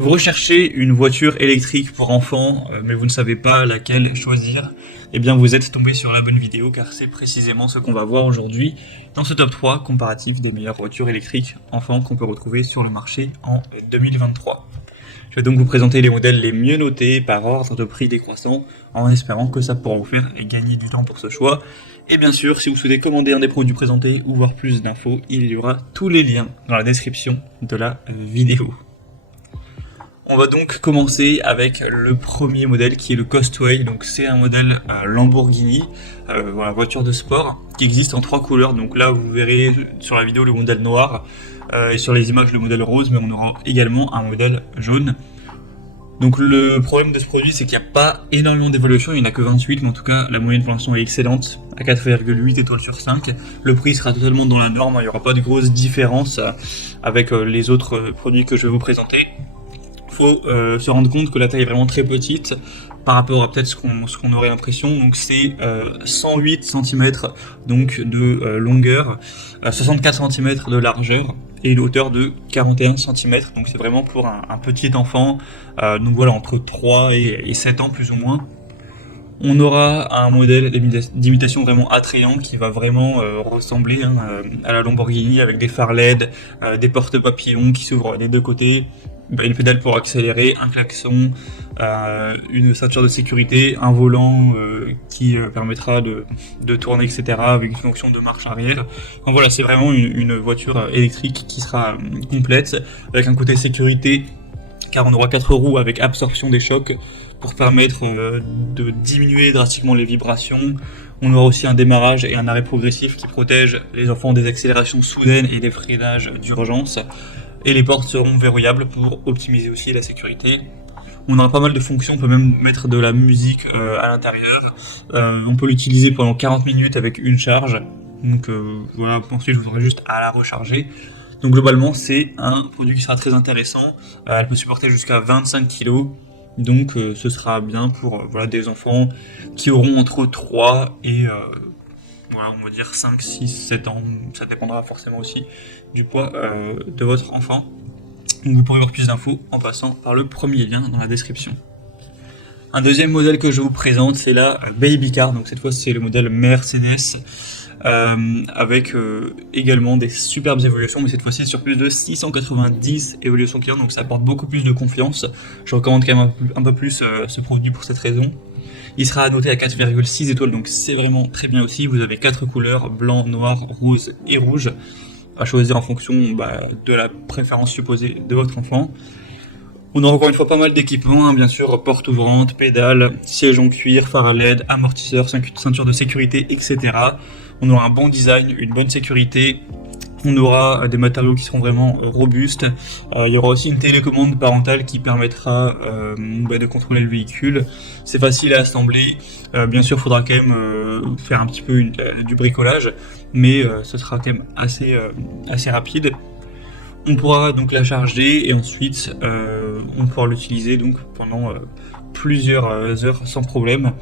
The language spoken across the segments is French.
Vous recherchez une voiture électrique pour enfants, mais vous ne savez pas laquelle choisir. Eh bien, vous êtes tombé sur la bonne vidéo car c'est précisément ce qu'on va voir aujourd'hui dans ce top 3 comparatif des meilleures voitures électriques enfants qu'on peut retrouver sur le marché en 2023. Je vais donc vous présenter les modèles les mieux notés par ordre de prix décroissant en espérant que ça pourra vous faire gagner du temps pour ce choix. Et bien sûr, si vous souhaitez commander un des produits présentés ou voir plus d'infos, il y aura tous les liens dans la description de la vidéo. On va donc commencer avec le premier modèle qui est le Costway. Donc c'est un modèle Lamborghini, voilà, voiture de sport qui existe en 3 couleurs. Donc là vous verrez sur la vidéo le modèle noir et sur les images le modèle rose, mais on aura également un modèle jaune. Donc le problème de ce produit c'est qu'il n'y a pas énormément d'évolution, il n'y en a que 28, mais en tout cas la moyenne pour l'instant est excellente, à 4,8 étoiles sur 5. Le prix sera totalement dans la norme, il n'y aura pas de grosse différence avec les autres produits que je vais vous présenter. Faut se rendre compte que la taille est vraiment très petite par rapport à peut-être ce qu'on aurait l'impression. Donc c'est 108 cm donc de longueur, 64 cm de largeur et une hauteur de 41 cm. Donc c'est vraiment pour un petit enfant, donc voilà, entre 3 et 7 ans plus ou moins. On aura un modèle d'imitation vraiment attrayant qui va vraiment ressembler à la Lamborghini, avec des phares LED, des porte-papillons qui s'ouvrent des deux côtés, une pédale pour accélérer, un klaxon, une ceinture de sécurité, un volant qui permettra de tourner, etc., avec une fonction de marche arrière. Enfin, voilà, c'est vraiment une voiture électrique qui sera complète, avec un côté sécurité, car on aura 4 roues avec absorption des chocs pour permettre de diminuer drastiquement les vibrations. On aura aussi un démarrage et un arrêt progressif qui protège les enfants des accélérations soudaines et des freinages d'urgence. Et les portes seront verrouillables pour optimiser aussi la sécurité. On aura pas mal de fonctions, on peut même mettre de la musique à l'intérieur. On peut l'utiliser pendant 40 minutes avec une charge. Donc voilà, ensuite je voudrais juste à la recharger. Donc globalement c'est un produit qui sera très intéressant. Elle peut supporter jusqu'à 25 kg. Donc ce sera bien pour voilà, des enfants qui auront entre 3 et voilà, on va dire 5, 6, 7 ans. Ça dépendra forcément aussi du poids de votre enfant. Donc vous pourrez voir plus d'infos en passant par le premier lien dans la description. Un deuxième modèle que je vous présente, c'est la Baby Car. Donc cette fois c'est le modèle Mercedes. Avec également des superbes évolutions, mais cette fois-ci sur plus de 690 évolutions clients, donc ça apporte beaucoup plus de confiance. Je recommande quand même un peu plus ce produit pour cette raison. Il sera annoté à 4,6 étoiles, donc c'est vraiment très bien aussi. Vous avez 4 couleurs, blanc, noir, rose et rouge, à choisir en fonction de la préférence supposée de votre enfant. On aura encore une fois pas mal d'équipements, bien sûr, porte ouvrante, pédale, siège en cuir, phare à LED, amortisseur, ceinture de sécurité, etc. On aura un bon design, une bonne sécurité, on aura des matériaux qui seront vraiment robustes. Il y aura aussi une télécommande parentale qui permettra de contrôler le véhicule. C'est facile à assembler, bien sûr il faudra quand même faire un petit peu du bricolage, mais ce sera quand même assez rapide. On pourra donc la charger et ensuite on pourra l'utiliser donc pendant plusieurs heures sans problème.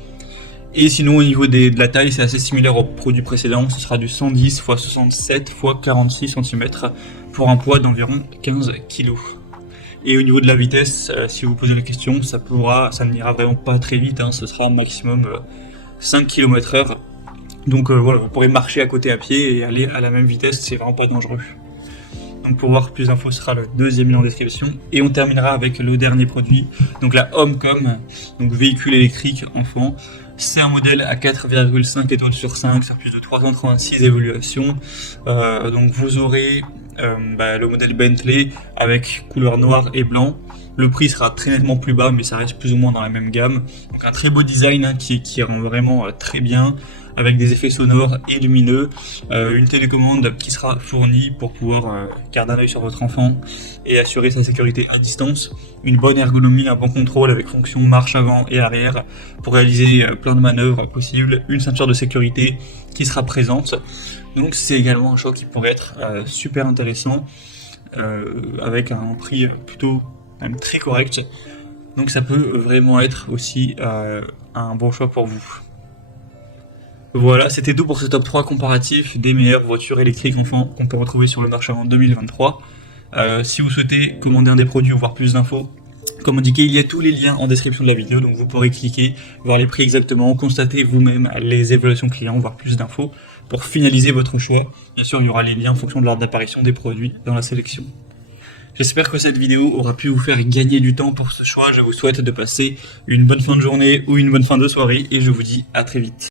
Et sinon au niveau de la taille c'est assez similaire au produit précédent, ce sera du 110 x 67 x 46 cm pour un poids d'environ 15 kg. Et au niveau de la vitesse, si vous posez la question, ça n'ira vraiment pas très vite, ce sera maximum 5 km/h. Donc voilà, vous pourrez marcher à côté à pied et aller à la même vitesse, c'est vraiment pas dangereux. Donc pour voir plus d'infos, ce sera le deuxième lien en description. Et on terminera avec le dernier produit, donc la Homecom, donc véhicule électrique enfant. C'est un modèle à 4,5 étoiles sur 5, sur plus de 336 évaluations. Donc vous aurez le modèle Bentley avec couleur noire et blanc. Le prix sera très nettement plus bas, mais ça reste plus ou moins dans la même gamme. Donc un très beau design qui rend vraiment très bien, avec des effets sonores et lumineux, une télécommande qui sera fournie pour pouvoir garder un œil sur votre enfant et assurer sa sécurité à distance, une bonne ergonomie, un bon contrôle avec fonction marche avant et arrière pour réaliser plein de manœuvres possibles, une ceinture de sécurité qui sera présente. Donc c'est également un choix qui pourrait être super intéressant, avec un prix plutôt même très correct. Donc ça peut vraiment être aussi un bon choix pour vous. Voilà, c'était tout pour ce top 3 comparatif des meilleures voitures électriques enfants qu'on peut retrouver sur le marché en 2023. Si vous souhaitez commander un des produits ou voir plus d'infos, Comme indiqué, il y a tous les liens en description de la vidéo, donc vous pourrez cliquer, voir les prix exactement, constater vous-même les évaluations clients, voir plus d'infos pour finaliser votre choix. Bien sûr, il y aura les liens en fonction de l'ordre d'apparition des produits dans la sélection. J'espère que cette vidéo aura pu vous faire gagner du temps pour ce choix. Je vous souhaite de passer une bonne fin de journée ou une bonne fin de soirée et je vous dis à très vite.